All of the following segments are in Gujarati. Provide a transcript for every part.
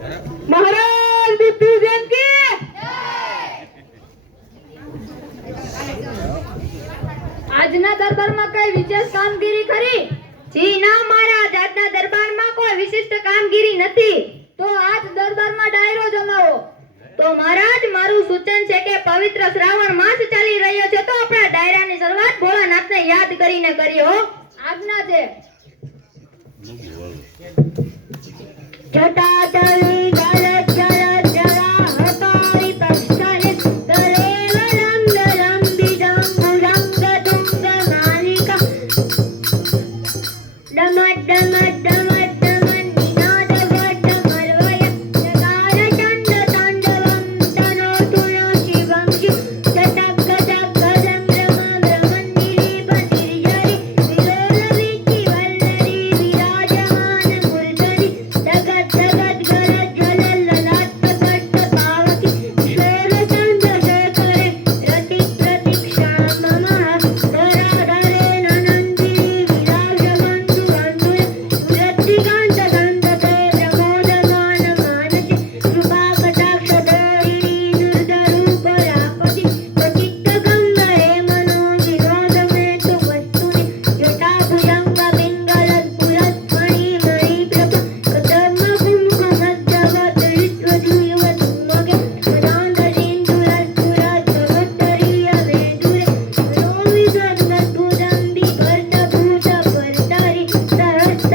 મહારાજ બુદ્ધુ જેમ કે આજના દરબારમાં કઈ વિશેષ કામગીરી ખરી? જી ના મહારાજ, આજના દરબારમાં કોઈ વિશિષ્ટ કામગીરી નથી. તો આજ દરબારમાં ડાયરો જમાવો. તો મહારાજ, મારું સૂચન છે કે પવિત્ર શ્રાવણ માસ ચાલી રહ્યો છે, તો આપણા ડાયરાની શરૂઆત ભોળાનાથને યાદ કરીને કરીએ. આજ્ઞા છે. જટાતળી ગલત જલત જરા હકારી પક્ષને તરેવલમ દલમ બીજમ ભુજંગ તુંગ માલિકા ડમટ ડમટ ડમટ ડમટ નિનાદ વટ મરવય જગાર ચંડ તાંડવમ તનોતુનો શિવમ શિવ જટક ગજક ગજમ રમ રમંડિરી બંડિરી વિલોલ વિચી વલ્લરી વિરાજમાન મૂર્ધરી જગત જગત ગરજ જલલ લલાટ પટ પાવકી કિશોર ચંદ શેખરે રતિ પ્રતિક્ષા મમ ધરાધરે નનંદી વિરાજવંતુ વંદુય વૃત્તિકાંત સંતતે પ્રમોદમાન માનસે કૃપા કટાક્ષ ધોરિણી દુર્ધરૂપ રાપતિ પચિત્ત ગંગરે મનો વિનોદ મેતુ વસ્તુને જટા ભુજંગ પિંગલ પુરત મણિ મણિ પ્રભ કદમ કુંભ મધ્યવ દરિદ્ર જીવ તુમગે મદાંત સિંધુર સુરત સહોત્તરીય વેદુરે રોમિ સ્વર્ગત ભુજંબી ભર્ત ભૂત ભર્તારી સહસ્ત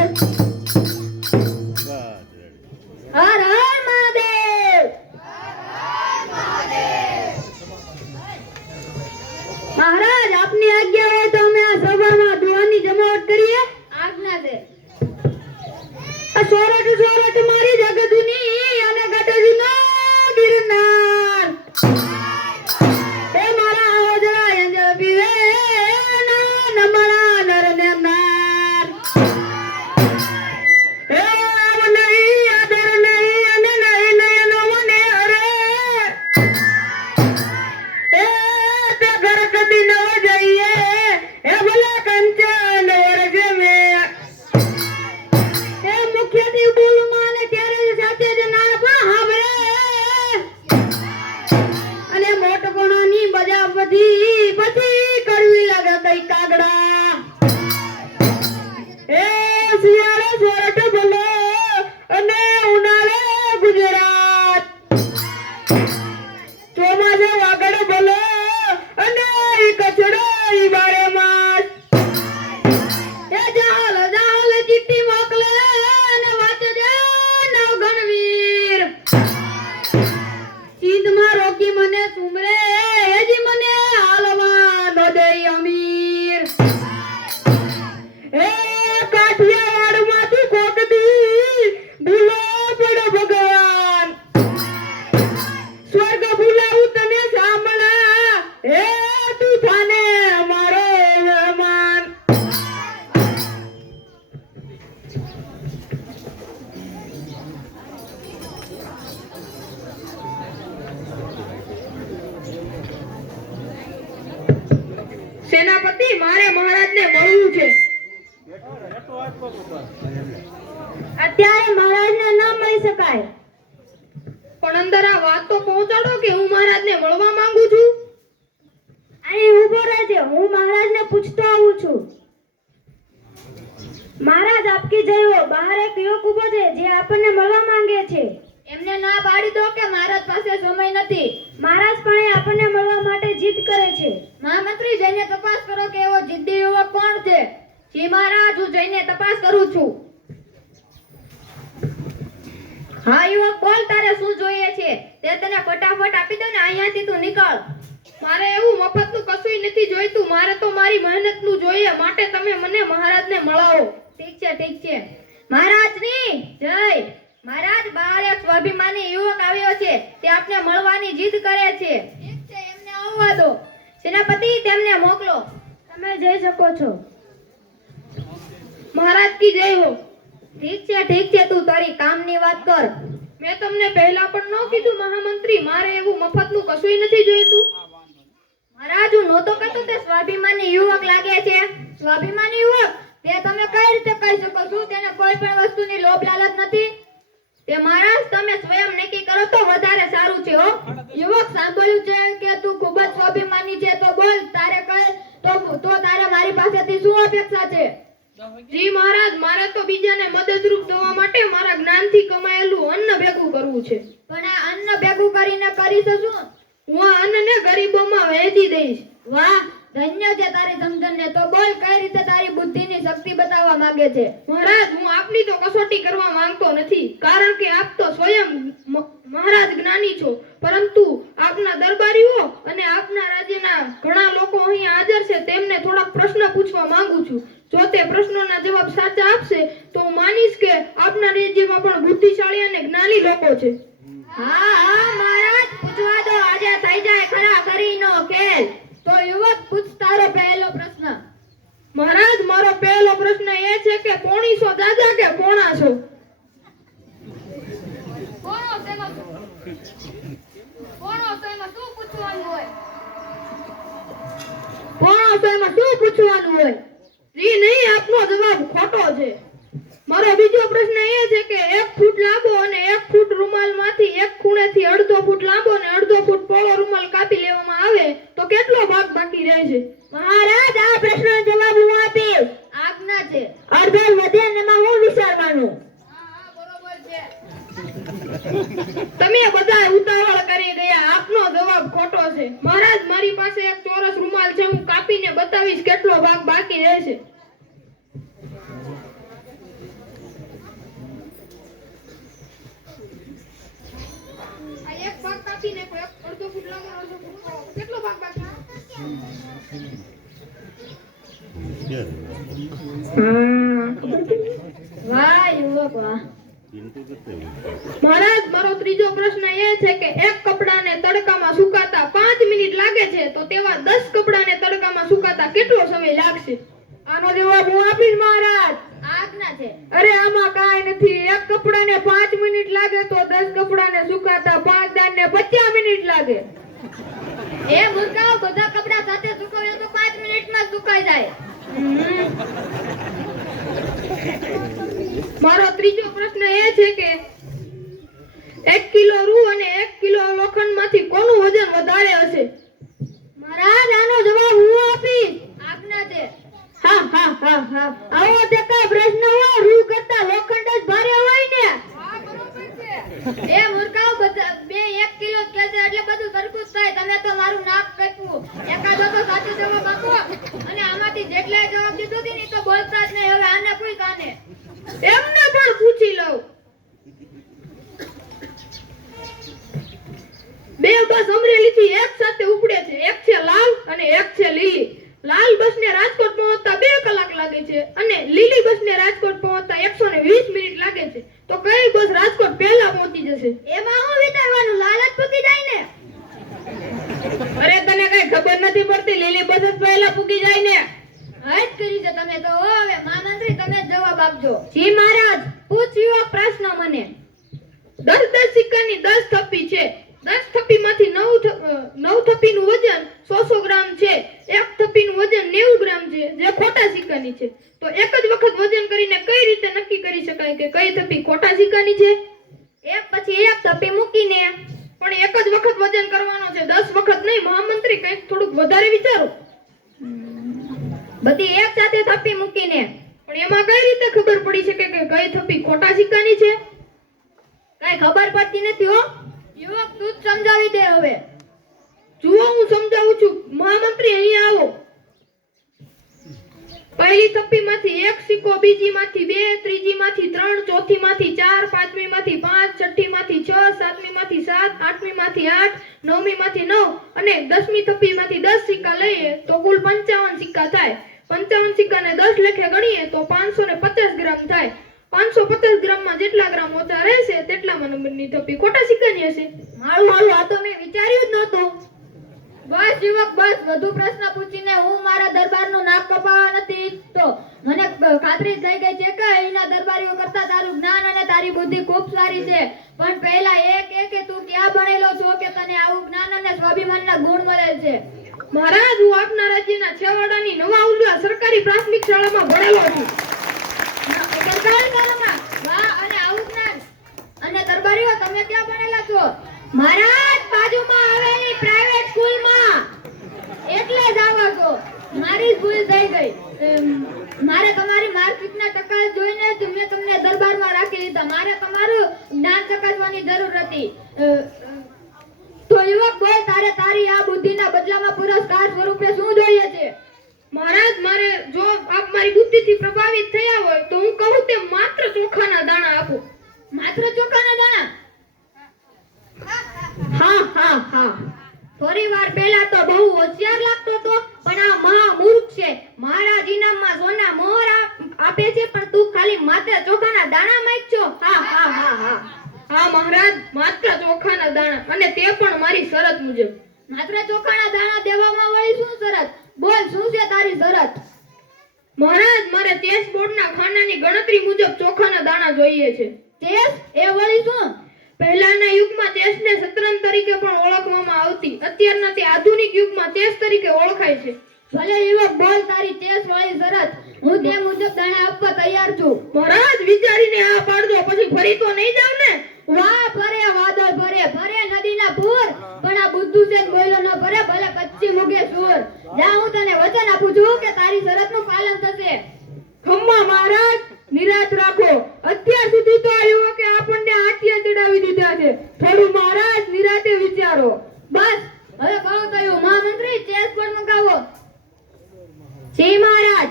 હર હર મહાદેવ. મહારાજ, આપની આજ્ઞા હોય તો અમે આ સભામાં દુઆની જમાવટ કરીએ. આજ્ઞા છે. સોરઠ સોરઠ મારી જગદુની અને ગઢજીનો ગિરનાર એ મારા આવજરા અંજળ પીવે નમણા નર ને નાર એ આવ નહીં આદર નહીં અને નહીં નયનો મને અરે એ તે ઘર કદી ન જઈએ એ ભલે કંચન વરજે મેં એ મુખ્યથી બોલ માને ત્યારે જ સાથે જ નાનપણ હાંભળે અને મોટપણાની મજા પછી કડવી લાગે કઈ કાગડા એ શિયાળે સોરઠ બોલો અને ઉનાળે ગુજરાત ચોમાસે વાગડ બોલો અને ઈ કચડો ઈ બારે માસ એ જાલ જાલ ચિઠ્ઠી મોકલે અને વાંચજે નવઘણવીર ચીંધમાં રોકી મને સુમરે હેજી મને હાલવા નો દે અમીર એ કાઠિયાવાડમાંથી કોકદી ભૂલો પડો ભગવાન સ્વર્ગ ભૂલાવું તને સાંભળા એ તું થાને અમારો મહેમાન. સેનાપતિ, મારે મહારાજને મળવું છે. અત્યારે મહારાજને ન મળી શકાય. પણ અંદર આ વાત તો પહોંચાડો કે હું મહારાજને મળવા માંગુ છું. અહીં ઊભો રહેજે, હું મહારાજને પૂછતો આવું છું. મહારાજ આપકી જય હો. બહાર એક યુવક ઊભો છે જે આપણને મળવા માંગે છે. એમને ના પાડી દો કે મહારાજ પાસે સમય નથી. મહારાજ પણ એ આપણને મળવા માટે જીદ કરે છે. મહામંત્રી, જઈને તપાસ કરો કે એવો જિદ્દી યુવક કોણ છે. જી મહારાજ, હું જઈને તપાસ કરું છું. હા યુવક, બોલ, તારે શું જોઈએ છે? તે તને ફટાફટ આપી દઉં ને અહીંયાથી તું નીકળ. મારે એવું મફતનું કશુંય નથી જોઈતું. મારે તો મારી મહેનતનું જોઈએ. માટે તમે મને મહારાજને મળાવો. ઠીક છે, ઠીક છે. મહારાજની જય. મહારાજ, બહાર એક સ્વાભિમાની યુવક આવ્યો છે. તે આપને મળવાની જીદ કરે છે. ઠીક છે, એમને આવવા દો. સેનાપતિ, તેમને મોકલો. તમે જઈ શકો છો. મહારાજ કી જય હો. ઠીક છે, તું તારી કામની વાત કર. મેં તમને પહેલા પણ ન કીધું મહામંત્રી, મારે એવું મફતનું કશુંય નથી જોઈતું. મહારાજ, હું નહોતો કહેતો તે સ્વાભિમાની યુવક લાગે છે. સ્વાભિમાની યુવક? તે તમે કઈ રીતે કહી શકો છો? તેને કોઈ પણ વસ્તુની લોભ લાલચ નથી. તે મારા જ તમે સ્વયં નક્કી કરો તો વધારે સારું છે હો. યુવક, સાંભળ્યું છે કે તું ખૂબ જ સ્વાભિમાની છે, તો બોલ, તારે કઈ તો તારે મારી પાસેથી શું અપેક્ષા છે? જી મહારાજ, મારે તો બીજાને મદદરૂપ થવા માટે મારા જ્ઞાનથી કમાયેલું અન્ન ભેગું કરવું છે. પણ આ અન્ન ભેગું કરીને કરીશ શું? હું આ અન્નને ગરીબોમાં વહેંચી દઈશ. વાહ, ધન્ય છે તારી સમજણને. તો બોલ, કઈ રીતે તારી બુદ્ધિની શક્તિ બતાવવા માંગે છે? મહારાજ, હું આપની તો કસોટી કરવા માંગતો નથી, કારણ કે આપ તો સ્વયં મહારાજ જ્ઞાની છો, પરંતુ આપના દરબારીઓ અને આપના રાજ્યના ઘણા લોકો અહીં હાજર છે, તેમને થોડાક પ્રશ્ન પૂછવા માંગુ છું. જો તે પ્રશ્નોના જવાબ સાચા આપશે તો હું માનીશ કે આપના રાજ્યમાં પણ બુદ્ધિશાળી અને જ્ઞાની લોકો છે. હા હા મહારાજ, પૂછવા દો, આજે થઈ જાય ખરા ખરીનો ખેલ. તો યુવક, પૂછ તારો પહેલો પ્રશ્ન. મહારાજ, મારો પહેલો પ્રશ્ન એ છે કે પોણીસો દાદા કે પોણાસો? પોણાસોમાં શું પૂછવાનું હોય? જી નહીં, આપનો જવાબ ખોટો છે. મારો બીજો પ્રશ્ન એ છે કે 1 ફૂટ લાંબો અને 1 ફૂટ રૂમાલમાંથી એક ખૂણેથી અડધો ફૂટ લાંબો અને અડધો ફૂટ પહોળો રૂમાલ કાપી લેવામાં આવે તો કેટલો ભાગ બાકી રહે છે? મહારાજ, આ પ્રશ્નનો જવાબ હું આપીશ. આજ્ઞા છે. અડધો વધે ને એમાં હું વિચારવાનું? હા બરોબર છે. તમે બધા ઉતાવળ કરી ગયા, આપનો જવાબ ખોટો છે. મહારાજ, મારી પાસે એક ચોરસ રૂમાલ છે, હું કાપીને બતાવીશ કેટલો ભાગ બાકી રહેશે. આ એક ભાગ કાપીને અડધો ફૂટ લાંબો અડધો ફૂટ પહોળો. કેટલો ભાગ બાકી? વાહ યુવક, વાહ. મહારાજ, મારો ત્રીજો પ્રશ્ન એ છે કે એક કપડાને તડકામાં સુકાતા 5 મિનિટ લાગે છે, તો તેવા 10 કપડાને તડકામાં સુકાતા કેટલો સમય લાગશે? આનો જવાબ હું આપીશ મહારાજ. આજ્ઞા છે. અરે આમાં કાંઈ નથી. એક કપડાને 5 મિનિટ લાગે તો 10 કપડાને સુકાતા 5 દાનને 50 મિનિટ લાગે. એ મૂર્ખાઓ, બધા કપડા સાથે સુકવ્યા તો 5 મિનિટમાં સુકાઈ જાય. મારો ત્રીજો પ્રશ્ન એ છે કે 1 કિલો રૂ અને 1 કિલો લોખંડમાંથી કોનું વજન વધારે હશે? મહારાજ, આનો જવાબ હું આપીશ. આજ્ઞા છે. હા હા હા હા. આવો તે કઈ પ્રશ્ન હોય? રૂ કરતા લોખંડ જ ભારે હોય ને? હા બરોબર છે. એ મૂર્ખાઓ, બધા બે 1 કિલો જ કહે છે એટલે બધું સરખું જ થાય. તમે તો મારું નાક કાપ્યું. એકાદો તો સાચો જવાબ આપો. અને આમાંથી જેટલાય જવાબ દીધો હતી ને તો બોલતા જ નહીં. હવે આને કોઈ કાને એમને પણ પૂછી લઉં. બે બસ અમરેલીથી એક સાથે ઉપડે છે, એક છે લાલ અને એક છે લીલી. લાલ બસને રાજકોટ પહોંચતા 2 કલાક લાગે છે અને લીલી બસને રાજકોટ પહોંચતા 120 મિનિટ લાગે છે. તો કઈ બસ રાજકોટ પહેલા પહોંચી જશે? એમાં હું વિચારવાનું? લાલ જ પૂકી જાય ને? અરે તને કઈ ખબર નથી પડતી? લીલી બસ જ પહેલા પૂકી જાય ને. હદ કરી છે તમે તો. હવે મહામંત્રી, તમે જ જવાબ આપજો. જી મહારાજ, પૂછ્યો પ્રશ્ન મને. 10 સિક્કાની 10 થપ્પી છે. 10 થપ્પીમાંથી 9 થપ્પીનું વજન 100 ગ્રામ છે. એક થપ્પીનું વજન 90 ગ્રામ છે, જે ખોટા સિક્કાની છે. તો એક જ વખત વજન કરીને કઈ રીતે નક્કી કરી શકાય કે કઈ થપ્પી ખોટા સિક્કાની છે? એક પછી એક થપ્પી મૂકીને. પણ એક જ વખત વજન કરવાનો છે, 10 વખત નહીં. મહામંત્રી, કંઈક થોડુંક વધારે વિચારો. બધી એક સાથે થપ્પી મૂકીને. પણ એમાં કઈ રીતે ખબર પડી શકે કે કઈ થપ્પી ખોટા સિક્કાની છે? કઈ ખબર પડતી નથી હો. યુવક, તું જ સમજાવી દે હવે. જુઓ, હું સમજાવું છું. મહામંત્રી, અહીંયા આવો. પહેલી થપ્પીમાંથી 1 સિક્કો, બીજીમાંથી 2, ત્રીજીમાંથી 3, ચોથીમાંથી 4, પાંચમીમાંથી 5, છઠ્ઠીમાંથી 6, સાતમીમાંથી 7, આઠમીમાંથી 8, નવમીમાંથી 9 અને 10મી થપ્પીમાંથી 10 સિક્કા લઈએ તો કુલ 55 સિક્કા થાય. 55 સિક્કાને 10 લેખે ગણીએ તો 550 ગ્રામ થાય. 550 ગ્રામમાં જેટલા ગ્રામ ઓછા રહેશે તેટલામાં નંબરની થપ્પી ખોટા સિક્કાની હશે. મારું આ તો મેં વિચાર્યું જ નહોતું. બસ યુવક, બસ. વધુ પ્રશ્ન પૂછીને હું મારા દરબારનું નાક કપાવવા નથી ઈચ્છતો. મને ખાતરી થઈ ગઈ છે કે અહીંના દરબારીઓ કરતા તારું જ્ઞાન અને તારી બુદ્ધિ ખૂબ સારી છે. પણ પહેલા એ કે તું ક્યાં ભણેલો છો કે તને આવું જ્ઞાન અને સ્વાભિમાનના ગુણ મળે છે? મહારાજ, હું આપના રાજ્યના છેવાડાની નવા ઉજળા સરકારી પ્રાથમિક શાળામાં ભણેલો છું. સરકારી શાળામાં? વાહ, અને આવું જ્ઞાન. અને અને દરબારીઓ તમે ક્યાં ભણેલા છો? મહારાજ બાજુમાં આવેલી પ્રાઇવેટ સ્કૂલમાં. એટલે જ આવો છો. મારી જ ભૂલ થઈ ગઈ. મારે તમારી માર્કશીટના ટકા જોઈને જ મેં તમને દરબારમાં રાખી લીધા. મારે તમારું જ્ઞાન ચકાસવાની જરૂર હતી. તો યુવક બોલ, તારે તારી આ બુદ્ધિના બદલામાં પુરસ્કાર સ્વરૂપે શું જોઈએ છે? મહારાજ, મારે જો આપ મારી બુદ્ધિથી પ્રભાવિત થયા હોય તો હું કહું તેમ માત્ર ચોખાના દાણા આપો. માત્ર ચોખાના દાણા? હા હા હા. થોડી વાર પહેલા તો બહુ હોશિયાર લાગતો હતો, પણ આ મહામૂર્ખ છે. મહારાજ ઇનામમાં સોના મોહર આપે છે, પણ તું ખાલી માત્ર ચોખાના દાણા માંગછો. હા હા હા હા. હા મહારાજ, માત્ર ચોખાના દાણા, અને તે પણ મારી શરત મુજબ. માત્ર ચોખાના દાણા દેવામાં વળી શું શરત? બોલ, શું છે તારી શરત? મહારાજ, મારે ચેસ બોર્ડના ખાનાની ગણતરી મુજબ ચોખાના દાણા જોઈએ છે. ચેસ? એ વળી શું? પહેલાના યુગમાં ચેસને શતરંજ તરીકે પણ ઓળખવામાં આવતી. અત્યારના તે આધુનિક યુગમાં ચેસ તરીકે ઓળખાય છે. ભલે યુવક, બોલ તારી ચેસ વાળી શરત. હું તે મુજબ દાણા આપવા તૈયાર છું. મહારાજ, વિચારીને આ પાડજો, પછી ફરી તો નહીં જાવ ને? વાહ ફરે વાદળ ફરે, ફરે નદીના પૂર, પણ આ બુદ્ધુ છે બોયલો ન ફરે, ભલે પશ્ચિમ ઉગે સૂર. જા, હું તને વચન આપું છું કે તારી શરતનું પાલન થશે. ખમ્મા મહારાજ, નિરાશ રાખો. અત્યાર સુધી તો આ યુવકે આપણને હાથિયા ચડાવી દીધા છે. થોડું મહારાજ નિરાતે વિચારો. બસ, હવે બહુ થયું. મહામંત્રી, ચેસ બોર્ડ મંગાવો. જી મહારાજ.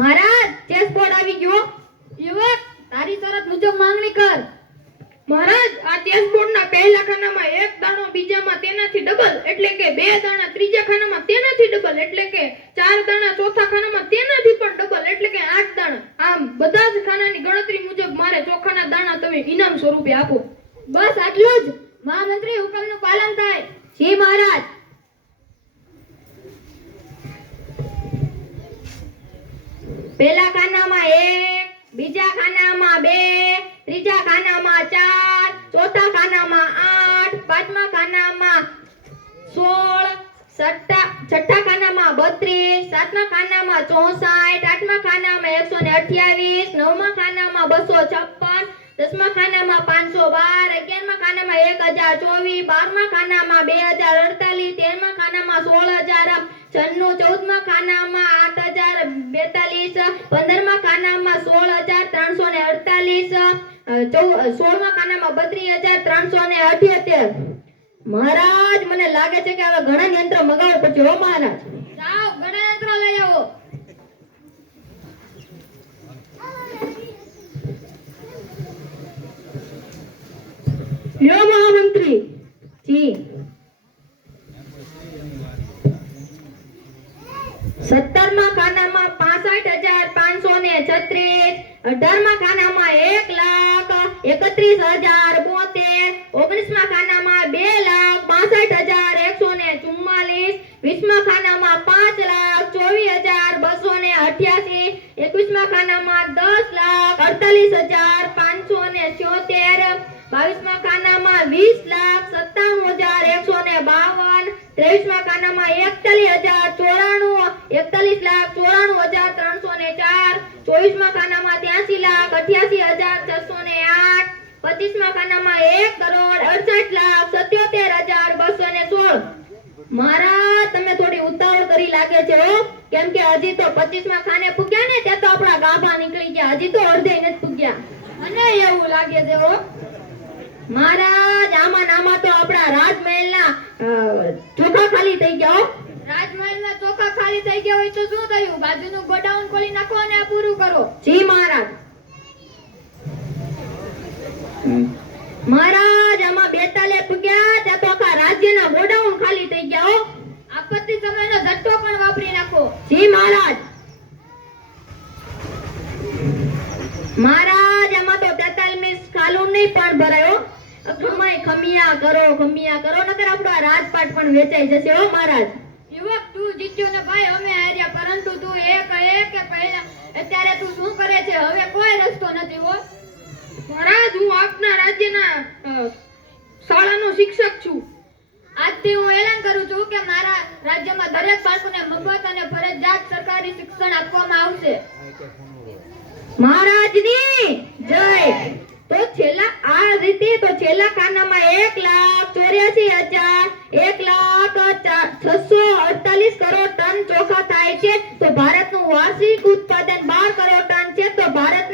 મહારાજ, ચેસ બોર્ડ આવી ગયો. યુવક, તારી શરત મુજબ માંગણી કર. મહારાજ, આ ચેસ બોર્ડના પહેલા ખાનામાં એક દાણો, બીજામાં તેનાથી ડબલ એટલે કે 2 દાણા, ત્રીજા ખાનામાં તેનાથી ડબલ એટલે કે 4 દાણા, ચોથા ખાનામાં તેનાથી પણ ડબલ એટલે કે 8 દાણા. આમ બધા જ ખાનાની ગણતરી મુજબ મારે ચોખાના દાણા તમે ઇનામ સ્વરૂપે આપો. બસ આટલું જ? મહામંત્રી, હુકમનું પાલન થાય. જી મહારાજ. પહેલા ખાનામાં 1, બીજા ખાનામાં 2, ત્રીજા ખાનામાં 4, ચોથા ખાનામાં 8, પાંચમા ખાનામાં 16, છઠ્ઠા ખાનામાં 32, સાતમા ખાનામાં 64, આઠમા ખાનામાં 128, નવમા ખાનામાં 256, દસમા ખાનામાં 512, 11મા ખાનામાં 1024, 12મા ખાનામાં 2048, 13મા ખાનામાં 16096, 14મા ખાનામાં 8042, 15મા ખાનામાં 16348, 16મા ખાનામાં 32378. મહારાજ, મને લાગે છે કે હવે ગણન યંત્ર મગાવવું પડશે. હો મહારાજ. જાઓ, ગણન યંત્ર લઈ આવો. લ્યો મહામંત્રી. જી. 17મા ખાનામાં 65536, 18મા ખાનામાં 1,31,072, 19મા ખાનામાં 2,62,144, 20મા ખાનામાં 5,24,288, 21મા ખાનામાં 10,48,577, 22મા ખાનામાં 20,97,152, 23મા ખાનામાં 41,94,304, 24મા ખાનામાં 83,88,608, 25મા ખાનામાં 1,68,77,216. મહારાજ, તમે થોડી ઉતાવળ કરી લાગે છે હો, કેમ કે હજી તો 25મા ખાને પૂગ્યા ને ત્યાં તો આપણા ગાભા નીકળી ગયા, હજી તો અડધે નથી પૂગ્યા. મને એવું લાગે છે હો. મહારાજ, આમાં તો આપણા રાજમહેલના ચોખા ખાલી થઈ ગયા હો. રાજમહેલમાં ચોખા ખાલી થઈ ગયા હોય તો શું થયું? બાજુનું ગોડાઉન ખોલી નાખો અને આ પૂરું કરો. જી મહારાજ. મહારાજ, આમાં 42 પૂગ્યા ત્યાં તો આખા રાજ્યના ગોડાઉન ખાલી થઈ ગયા હો. આપત્તિ સમયનો ઝટકો પણ વાપરી નાખો. જી મહારાજ. મહારાજ, આમાં તો 43 ખાલું નહીં પણ ભરાયો. ખમિયા કરો, નકર આપણો રાજપાટ પણ વેચાઈ જશે હો મહારાજ. યુવક, તું જીત્યો ને ભાઈ, અમે હાર્યા, પરંતુ તું એક કે પહેલા અત્યારે તું શું કરે છે? હવે કોઈ રસ્તો નથી હો. મહારાજ, હું આપના રાજ્યના શાળાનો શિક્ષક છું. આજથી હું એલાન કરું છું કે મારા રાજ્યમાં દરેક બાળકોને મફત અને ફરજિયાત સરકારી શિક્ષણ આપવામાં આવશે. મહારાજની જય. તો છેલ્લા ખાનામાં 1,84,1,648 કરોડ ટન ચોખા થાય છે. તો ભારતનું વાર્ષિક ઉત્પાદન 12 કરોડ ટન છે. તો ભારતના